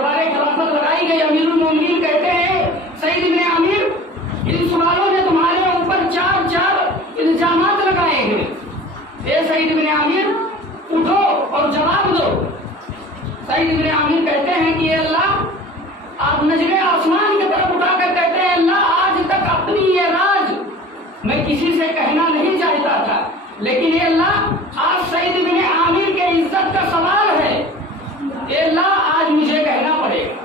دربار خلافت لگائی گئی۔ امیر المومنین کہتے ہیں سعید بن عامر ان سوالوں نے تمہارے اوپر چار الزامات لگائے ہیں، اے سعید بن عامر اٹھو اور جواب دو۔ سعید بن عامر کہتے ہیں کہ اے اللہ، آپ نظر آسمان کی طرف اٹھا کر کہتے ہیں اللہ آج تک اپنی یہ راز میں کسی سے کہنا نہیں چاہتا تھا، لیکن اے اللہ آج سعید بن عامر کے عزت کا سوال ہے، اے اللہ آج مجھے کہنا پڑے گا۔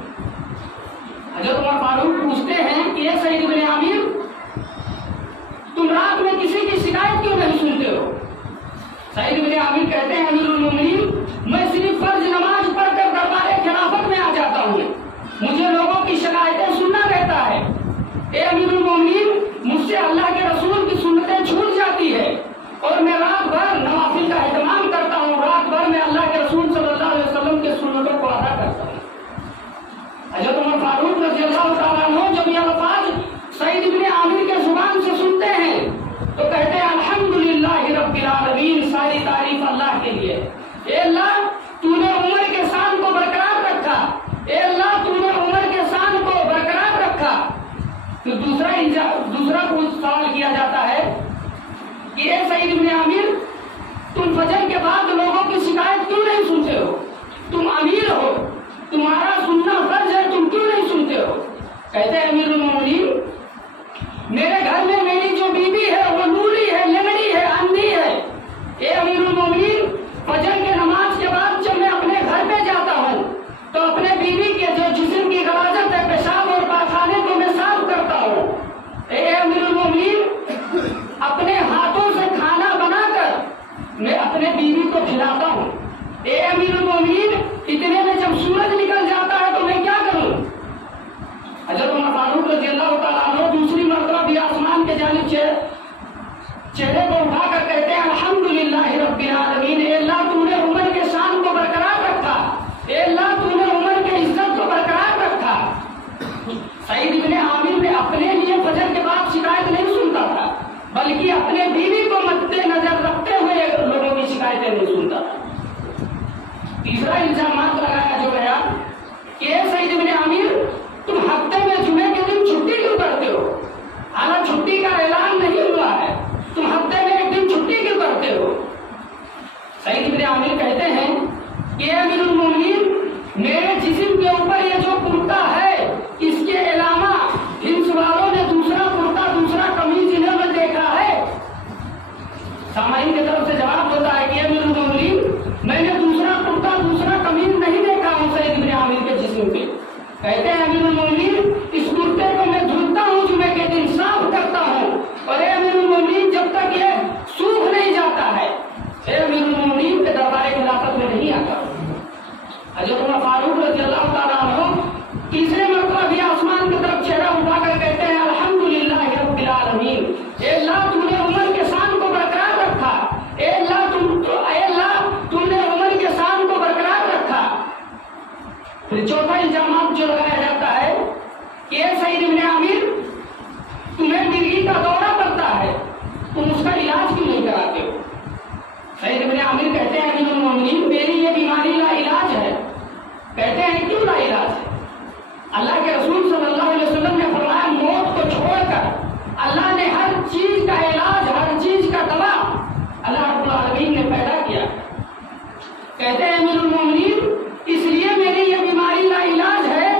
حضرت عمر فاروق پوچھتے ہیں کہ اے سعید بن عامر، تم رات میں کسی کی شکایت کیوں نہیں سنتے ہو؟ سعید بن عامر کہتے ہیں امیر المومنین، میں صرف فرض نماز پڑھ کر دربار خلافت میں آ جاتا ہوں، مجھے لوگوں کی شکایتیں سننا رہتا ہے۔ اے امیر المومنین، مجھ سے اللہ کے رسول کی سنتیں چھوٹ جاتی ہے اور میں رات بھر نوافل کا اہتمام کرتا ہوں، رات بھر میں اللہ کے رسول صلی اللہ علیہ وسلم کے سنتوں کو ادا کرتا ہوں۔ حضرت عمر فاروق رضی اللہ تعالیٰ عنہ جب یہ الفاظ سعید بن عامر کے زبان سے سنتے ہیں تو کہتے ہیں الحمدللہ رب العالمین، ساری تعریف اللہ کے لیے۔ اے اللہ، تو نے عمر کے شان کو برقرار رکھا، اے اللہ تو نے عمر کے شان کو برقرار رکھا۔ تو دوسرا کچھ سوال کیا جاتا ہے کہ اے سعید بن عامر، تم فجر کے بعد لوگوں کی شکایت کیوں نہیں سنتے ہو؟ تم امیر ہو، تمہارا سننا فرض ہے، تم کیوں نہیں سنتے ہو؟ کہتے ہیں امیر المومنین، میرے گھر میں میری جو بیوی ہے وہ لولی ہے، لنگڑی ہے، اندھی ہے۔ اے امیر المومنین، فجر کے نماز کے بعد جب میں اپنے گھر پہ جاتا ہوں تو اپنے بیوی کے جو جسم کی غلاظت ہے، پیشاب اور پاخانے کو میں صاف کرتا ہوں۔ اے امیر المومنین، اپنے ہاتھوں سے کھانا بنا کر میں اپنے بیوی کو کھلاتا ہوں۔ اے امیر المومنین، اتنے میں جب سورج نکل جاتا ہے تو میں کیا کروں؟ حضرت عمر فاروق رضی اللہ تعالیٰ عنہ دوسری مرتبہ بھی آسمان کے جانب چہرے کو اٹھا کر کہتے ہیں الحمدللہ رب العالمین، اے اللہ تو نے عمر کے شان کو برقرار رکھا، اے اللہ تو نے عمر کے عزت کو برقرار رکھا۔ سعید بن عامر نے اپنے لیے فجر کے بعد شکایت نہیں سنتا تھا، بلکہ اپنے بیوی کو مد نظر رکھتے ہوئے لوگوں کی شکایتیں نہیں سنتا تھا۔ تیسرا الزامات لگایا جو گیا کہ اے سعید بن عامر، تم ہفتے میں جمعے کے دن چھٹی کیوں کرتے ہو؟ حالانکہ چھٹی کا اعلان نہیں ہوا ہے، تم ہفتے میں ایک دن چھٹی کیوں کرتے ہو؟ سعید بن عامر کہتے ہیں کہ اے امیر المومنین، میرے جسم کے اوپر یہ جو کرتا ہے اس کے علاوہ ان سوالوں نے دوسرا کرتا دوسرا قمیض انہوں نے دیکھا ہے؟ سامعین کی طرف سے جواب ہوتا ہے کہ امیر المومنین، میں نے دوسرا کرتا دوسرا قمیض نہیں دیکھا ہوں سعید بن عامر کے جسم پہ۔ کہتے ہیں امیر المومنین، اس کرتے کو میں دھلتا ہوں، جمعے کے دن صاف کرتا ہوں، اور اے امیر المومنین جب تک یہ سوکھ نہیں جاتا ہے اے امیر المومنین کے دربار خلافت میں نہیں آتا۔ حضرت عمر فاروق رضی اللہ تعالیٰ عنہ تیسرے مرتبہ بھی آسمان کی طرف چہرہ اٹھا کر کہتے ہیں الحمدللہ رب العالمین، اے اللہ تو نے عمر کے شان کو برقرار رکھا، اے اللہ تم نے عمر کے شان کو برقرار رکھا۔ پھر چوتھا الزامات جو لگایا جاتا ہے کہ اے سعید بن عامر، تمہیں مرگی کا دورہ پڑتا ہے، تم اس کا علاج کیوں نہیں کراتے ہو؟ سعید بن عامر کہتے ہیں امیر المومنین، میری یہ بیماری لا علاج ہے۔ کہتے ہیں کیوں لا علاج ہے؟ اللہ کے رسول صلی اللہ علیہ وسلم نے فرمایا موت کو چھوڑ کر اللہ نے ہر چیز کا علاج، ہر چیز کا دوا اللہ رب العالمین نے پیدا کیا۔ کہتے ہیں امیر المومنین، اس لیے میری یہ بیماری لا علاج ہے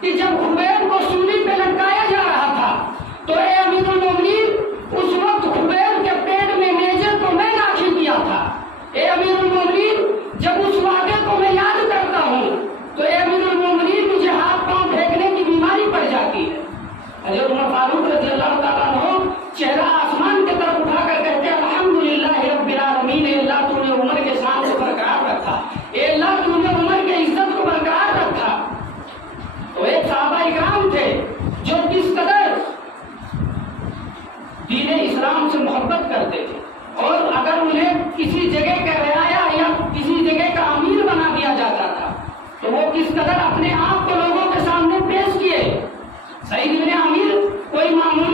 کہ جب خبیب کو سولی پہ لٹکایا جا رہا تھا تو اے امیر المومنین، اس وقت خبیب کے پیٹ میں نیزے کو میں داخل کیا تھا۔ اے امیر المومنین، جب اس واقعے کو میں یاد کرتا ہوں تو اے امیر المومنین مجھے ہاتھ پاؤں پھینکنے کی بیماری پڑ جاتی ہے۔ حضرت عمر فاروق رضی اللہ تعالیٰ عنہ چہرہ آسمان کی طرف اٹھا کر کہتے ہیں الحمدللہ رب العالمین، اے اللہ تو نے عمر کے شان کو برقرار رکھا، اے اللہ تو نے عمر کے عزت کو برقرار رکھا۔ تو ایک صحابہ اکرام تھے جو کس قدر دین اسلام سے محبت کرتے تھے، اور اگر انہیں کسی جگہ کا رعایا یا کسی جگہ کا امیر بنا دیا جاتا تھا تو وہ کس قدر اپنے آپ کو لوگوں کے سامنے پیش کیے۔ سعید بن عامر کوئی معمولی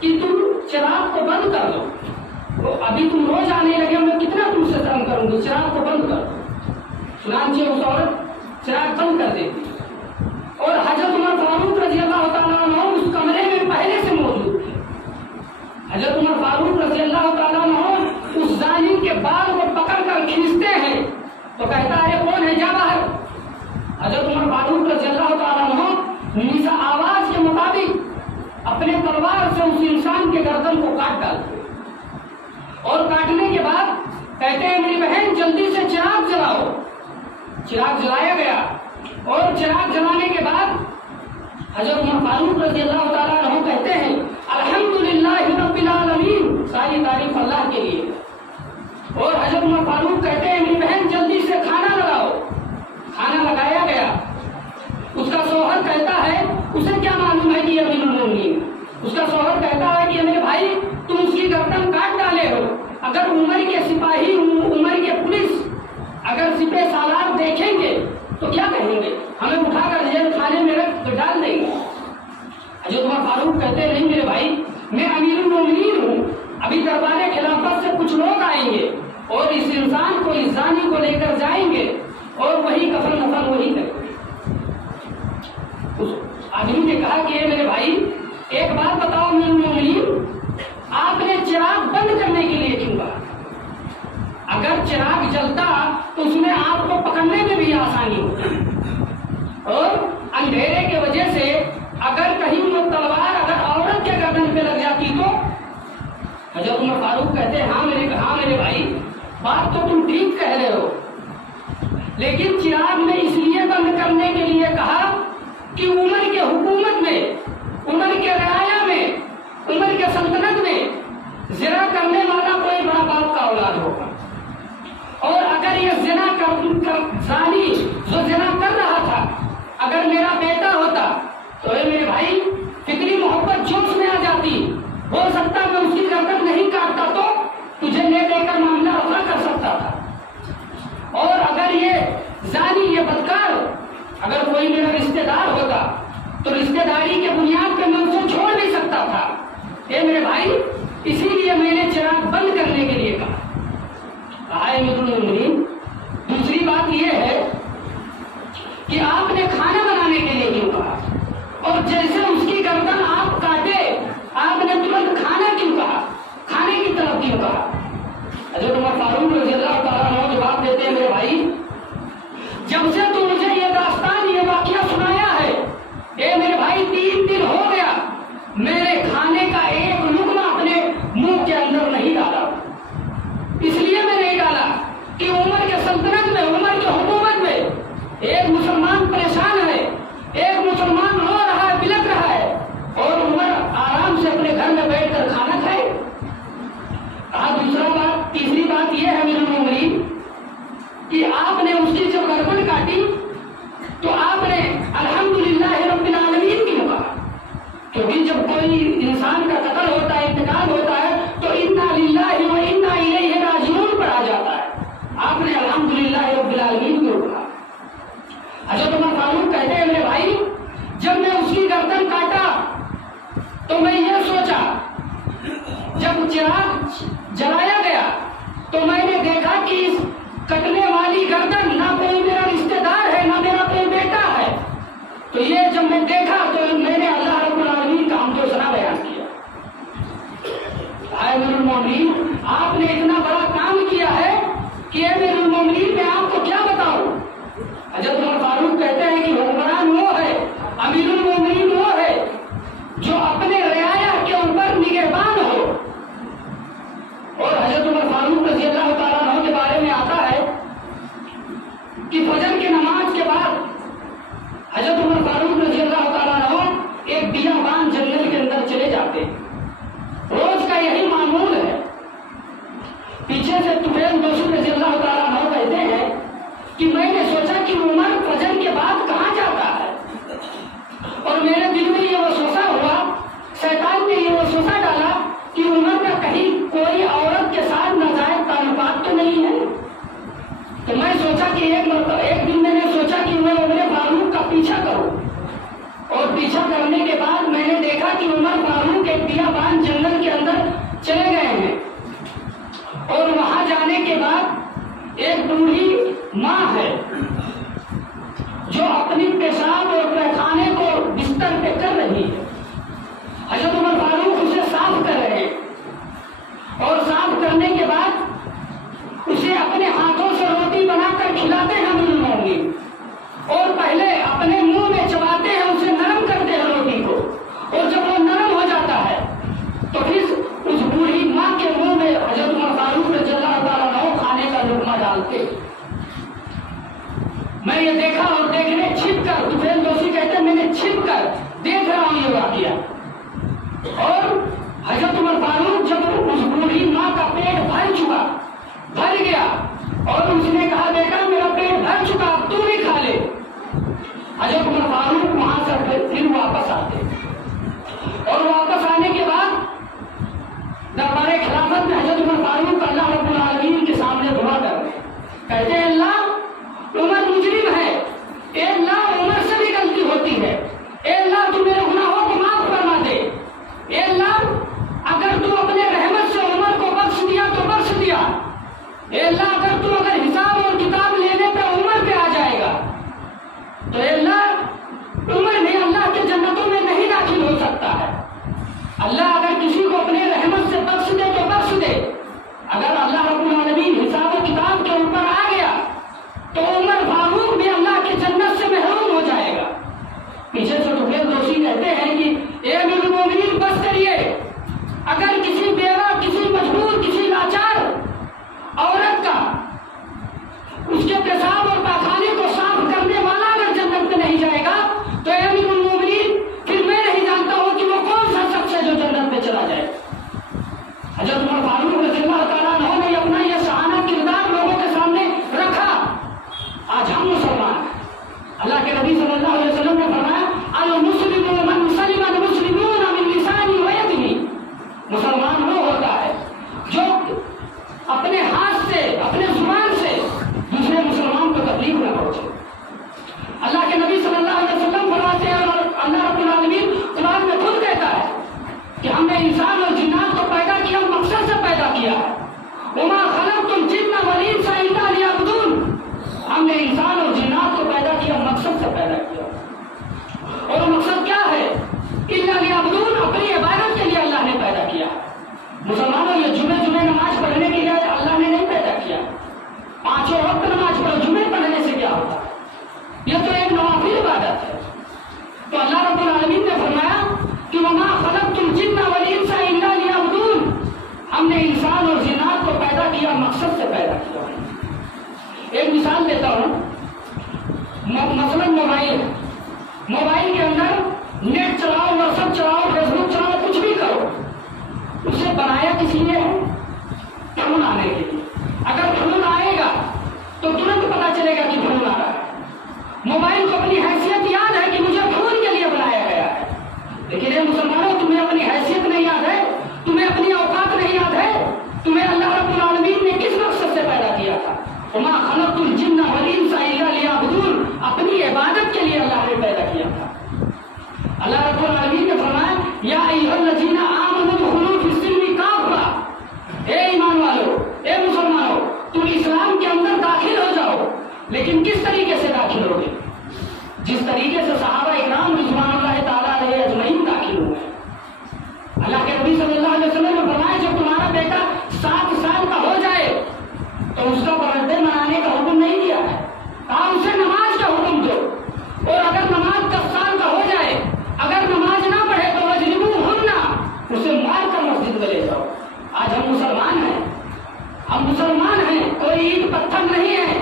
کہ تم چراغ کو بند کر دو. وہ ابھی تم روز آنے لگے، میں کتنا تم سے تنگ کروں گی، چراغ کو بند کر دو. چنانچہ اس عورت چراغ بند کر دیتی. اور حضرت عمر فاروق رضی اللہ تعالیٰ عنہ اس کمرے میں پہلے سے موجود تھے. حضرت عمر فاروق رضی اللہ تعالیٰ عنہ اس ظالم کے بال کو پکڑ کر کھینچتے ہیں تو کہتا ہے کون ہے، جا باہر. حضرت عمر فاروق رضی اللہ تعالیٰ عنہ نیزہ آواز کے مطابق اپنے تلوار سے اس انسان کے گردن کو کاٹ ڈالتے اور کاٹنے کے بعد کہتے ہیں میری بہن جلدی سے چراغ جلاؤ. چراغ جلایا گیا اور چراغ جلانے کے بعد حضرت عمر فاروق رضی اللہ تعالیٰ عنہ کہتے ہیں الحمدللہ رب العالمین، ساری تعریف اللہ کے لیے. اور حضرت عمر فاروق کہتے ہیں میری بہن جلدی سے کھانا لگاؤ. کھانا لگایا گیا. اس کا شوہر کہتا ہے، اسے کیا معلوم ہے کہ یہ امیر المومنین. اس کا شوہر کہتا ہے کہ میرے بھائی تم اس کی گردن کاٹ ڈالے ہو، اگر عمر کے سپاہی، عمر کے پولیس اگر سپہ سالار دیکھیں گے تو کیا کہیں گے، ہمیں اٹھا کر جیل خانے میں رکھ ڈال دیں گے. حضرت عمر فاروق کہتے ہیں نہیں میرے بھائی، میں امیر المومنین ہوں، ابھی دربار خلافت سے کچھ لوگ آئیں گے اور اس انسان کو، اس زانی کو لے کر جائیں گے اور وہی کفن نفن وہی کریں گے. اس آدمی نے کہا کہ اے میرے بھائی ایک بات بتاؤ امیر المومنین، آپ نے چراغ بند کرنے کے لیے کیوں کہا؟ اگر چراغ جلتا تو اس میں آپ کو پکڑنے میں بھی آسانی ہوتی، اور اندھیرے کی وجہ سے اگر کہیں وہ تلوار اگر عورت کے گردن پہ لگ جاتی تو. حضرت عمر فاروق کہتے ہیں ہاں میرے بھائی بات تو تم ٹھیک کہہ رہے ہو، لیکن چراغ میں اس لیے بند کرنے کے لیے کہا کہ عمر کے حکومت میں، عمر کے رعایا میں، عمر کے سلطنت میں زنا کرنے والا کوئی بڑا باپ کا اولاد ہوگا، اور اگر یہ زنا زانی جو زنا کر رہا تھا اگر میرا بیٹا ہوتا تو اے میرے بھائی فکری محبت جوش میں آ جاتی، ہو سکتا میں اس کی گردن نہیں کاٹتا تو تجھے لے کر معاملہ رفع کر سکتا تھا. اور اگر یہ زانی، یہ بدکار اگر کوئی میرا رشتہ دار ہوتا تو رشتہ داری کے بنیاد پہ میں اسے چھوڑ نہیں سکتا تھا. اے میرے بھائی اسی لیے میں نے چراغ بند کرنے کے لیے کہا. امیر المومنین دوسری بات یہ ہے کہ آپ نے کھانا بنانے کے لیے کیوں کہا، اور جیسے اس کی گردن آپ کاٹے آپ نے ترنت کھانا کیوں کہا، کھانے کی طرف کیوں کہا؟ حضرت عمر فاروق رضی اللہ تعالیٰ عنہ جواب دیتے ہیں میرے بھائی جب سے تو مجھے یہ داستان، یہ واقعہ سنایا ہے، اے میرے بھائی 3 دن ہو گیا میرے کھانے کا ایک لقمہ اپنے منہ کے اندر نہیں ڈالا. اس لیے میں نہیں ڈالا کہ عمر کے سلطنت میں، عمر کی حکومت میں ایک مسلمان پریشان ہے، ایک مسلمان رو رہا ہے، بلک رہا ہے، اور عمر آرام سے اپنے گھر میں بیٹھ کر کھانا کھائے. تیسری بات یہ ہے امیر المومنین کہ آپ نے اس کی جب گردن کاٹی تو آپ نے الحمدللہ رب العالمین کیوں کہا؟ کیونکہ جب کوئی انسان کا قتل ہوتا ہے، انتقال ہوتا ہے تو انا للہ و انا الیہ راجعون پر آ جاتا ہے. آپ نے الحمدللہ رب العالمین کیوں کہا؟ حضرت عمر فاروق کہتے ہیں میرے بھائی جب میں اس کی گردن کاٹا تو میں یہ سوچا، جب چراغ جلایا گیا تو میں نے دیکھا کہ اس کٹنے والی گردن نہ کوئی میرا رشتہ دار ہے، نہ میرا کوئی بیٹا ہے. تو یہ جب میں دیکھا تو میں نے اللہ رب العالمین کا حمد و ثنا بیان کیا. امیر المومنین آپ نے اتنا بڑا کام کیا ہے کہ امیر المومنین میں آپ کو کیا بتاؤں. حضرت عمر فاروق کہتے ہیں کہ حکمران وہ ہے، امیر المومنین وہ ہے جو اپنے رعایا کے اوپر نگہبان ہو. اور حضرت عمر فاروق رضی اللہ تعالیٰ عنہ کے بارے میں آتا ہے اور اس نے کہا بیٹا میرا پیٹ بھر چکا اب تو بھی کھا لے۔ حضرت عمر فاروق وہاں سے پھر واپس آتے اور واپس آنے کے بعد دربار خلافت میں حضرت عمر فاروق اللہ رب العالمین کے سامنے دعا کر رہے کہتے ہیں اللہ عمر مجرم ہے، اے اللہ عمر سے بھی غلطی ہوتی ہے، اے اللہ تو میرے گناہوں کو معاف فرما دے، اے اللہ اگر تو اپنے رحمت سے عمر کو بخش دیا تو بخش دیا، اے اللہ اگر حساب اور کتاب لینے پہ عمر پہ آ جائے گا تو اے اللہ عمر بھی اللہ کے جنتوں میں نہیں داخل ہو سکتا ہے۔ اللہ اگر کسی کو اپنے رحمت سے بخش دے تو بخش دے، اگر اللہ رب العالمین حساب و کتاب کے اوپر آ گیا تو عمر فاروق بھی اللہ کے جنت سے محروم ہو جائے گا۔ پیچھے سے ٹکڑے دوشی کہتے ہیں کہ اے امیر المومنین بس کریے، اگر کسی بیوہ کسی مجبور کسی لاچار عورت کا اس کے پیشاب اور پاخانے کو صاف کرنے والا اگر جنت میں نہیں جائے گا تو اے امیر المومنین پھر میں نہیں جانتا ہوں کہ وہ کون سا شخص ہے جو جنت میں چلا جائے۔ حضرت عمر فاروق رضی اللہ تعالیٰ عنہ نے اپنا یہ شاہانہ کردار لوگوں کے سامنے رکھا۔ آج ہم مسلمان ہیں، اللہ کے نبی صلی اللہ علیہ وسلم نے فرمایا المسلم من سلم المسلمون من لسانه ويده، مسلمان وہ ہوتا ہے جو اپنے ہاتھ سے اپنے زبان سے دوسرے مسلمان کو تکلیف نہ پہنچے۔ اللہ کے نبی صلی اللہ علیہ وسلم فرماتے ہیں اور اللہ رب العالمین قرآن میں خود کہتا ہے کہ ہم نے انسان اور جنات کو پیدا کیا مقصد سے پیدا کیا ہے، وما خلقت الجن والانس الا لیعبدون، ہم نے انسان اور جنات کو پیدا کیا مقصد سے پیدا کیا، اور مقصد کیا ہے؟ الا لیعبدون، اپنی عبادت کے لیے اللہ نے پیدا کیا۔ مسلمانوں یہ جمعے نماز پڑھنے کے لیے اللہ نے نہیں پیدا کیا، پانچوں وقت نماز پڑھو، جمعے پڑھنے سے کیا ہوتا ہے؟ یہ تو ایک نوافل عبادت ہے۔ تو اللہ رب العالمین نے فرمایا کہ وما خلقت الجن والانس الا لیعبدون، ہم نے انسان اور جنات کو پیدا کیا مقصد سے پیدا کیا۔ ایک مثال دیتا ہوں، مثلاً موبائل کے اندر نیٹ چلاؤ، واٹس ایپ چلاؤ، فیس بک چلاؤ، کچھ بھی کرو، اسے بنایا کسی نے ہے فون آنے کے لیے۔ اگر فون آئے گا تو ترنت پتا چلے گا کہ فون آ رہا ہے۔ موبائل کو اپنی حیثیت یاد ہے کہ مجھے فون کے لیے بنایا گیا ہے، لیکن یہ مسلمانوں تمہیں اپنی حیثیت نہیں یاد ہے، تمہیں اپنی اوقات نہیں یاد ہے، تمہیں اللہ رب العالمین نے کس مقصد سے پیدا کیا تھا؟ وما خلقت الجن والانس الا لیعبدون، اپنی عبادت کے لیے اللہ نے پیدا کیا تھا۔ اللہ رب العالمین نے فرمایا یا ایھا الذین آمنوا ادخلوا فی السلم کافۃ، اے ایمان والو، اے مسلمانوں، تم اسلام کے اندر داخل ہو جاؤ، لیکن کس طریقے سے داخل ہوگے؟ جس طریقے سے صحابہ اکرام رضوان اللہ تعالیٰ علیہ اجمعین داخل ہوئے۔ اللہ کے نبی صلی اللہ علیہ وسلم نے فرمایا جب تمہارا بیٹا 7 سال کا ہو جائے تو اس کا برتھ ڈے منانے کا حکم نہیں دیا ہے، کہا اسے نماز کا حکم دو، اور اگر نماز 10 سال کا ہو جائے اگر نماز نہ پڑھے تو وجلبوہن، اسے مار کر مسجد میں لے جاؤ۔ آج ہم مسلمان ہیں، کوئی اینٹ پتھر نہیں ہے۔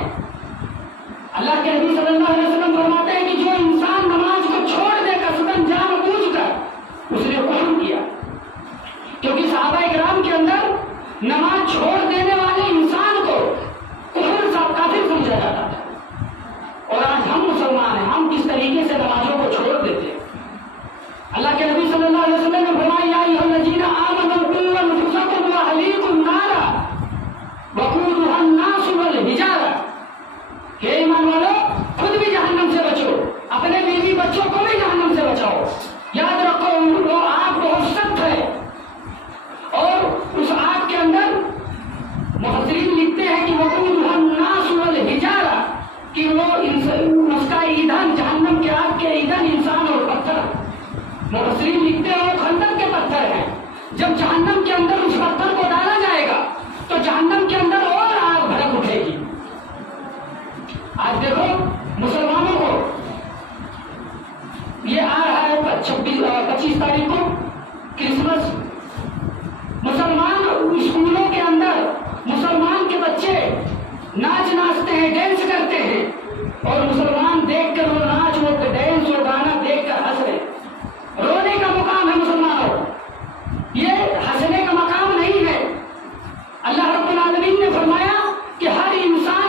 اللہ کے نبی صلی اللہ علیہ وسلم فرماتے ہیں کہ جو انسان نماز کو چھوڑ دے قصداً جان بوجھ کر، اس نے کفر کیا، کیونکہ صحابہ اکرام کے اندر نماز چھوڑ دینے والے انسان کو کافر سمجھا جاتا تھا۔ اور آج ہم مسلمان ہیں، ہم کس طریقے سے نمازوں کو چھوڑ دیتے ہیں۔ اللہ کے نبی صلی اللہ علیہ وسلم نے فرمایا یا ایھا الذین آمنوا قوا انفسکم واہلیکم نارا وقودھا الناس والحجارہ، کہ ایمان والو خود بھی جہنم سے بچو، اپنے بیوی بچوں کو بھی جہنم سے بچاؤ۔ یاد رکھو وہ آگ بہت سخت ہے، اور اس آگ کے اندر مفسرین لکھتے ہیں کہ وقودھا الناس والحجارہ، کہ وہ اس کا ایندھن، جہنم کے آگ کے ایندھن انسان اور پتھر۔ مفسرین لکھتے ہیں وہ خندق کے پتھر ہیں، جب جہنم کے اندر اس پتھر کو ڈالا جائے گا تو جہنم کے اندر اور آگ بھڑک اٹھے گی۔ آج دیکھو مسلمانوں کو یہ آ رہا ہے 25 تاریخ کو کرسمس، مسلمان اسکولوں کے اندر مسلمان کے بچے ناچتے ہیں، ڈانس کرتے ہیں، اور مسلمان دیکھ کر وہ ناچ، وہ ڈانس، وہ گانا دیکھ کر ہنس رہے۔ رونے کا مقام ہے مسلمانوں، یہ ہنسنے کا مقام نہیں ہے۔ اللہ رب العالمین نے فرمایا کہ ہر انسان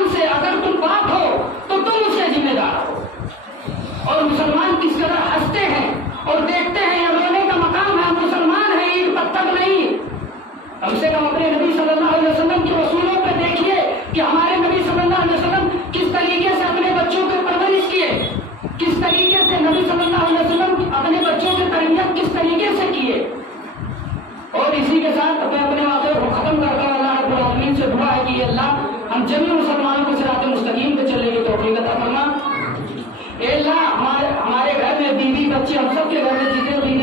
کہ اللہ ہم جمی مسلمانوں کو صراط مستقیم پہ چلنے کی توفیق عطا فرما۔ اے اللہ ہمارے گھر میں بیوی بچے ہم سب کے گھر میں جتنے بھی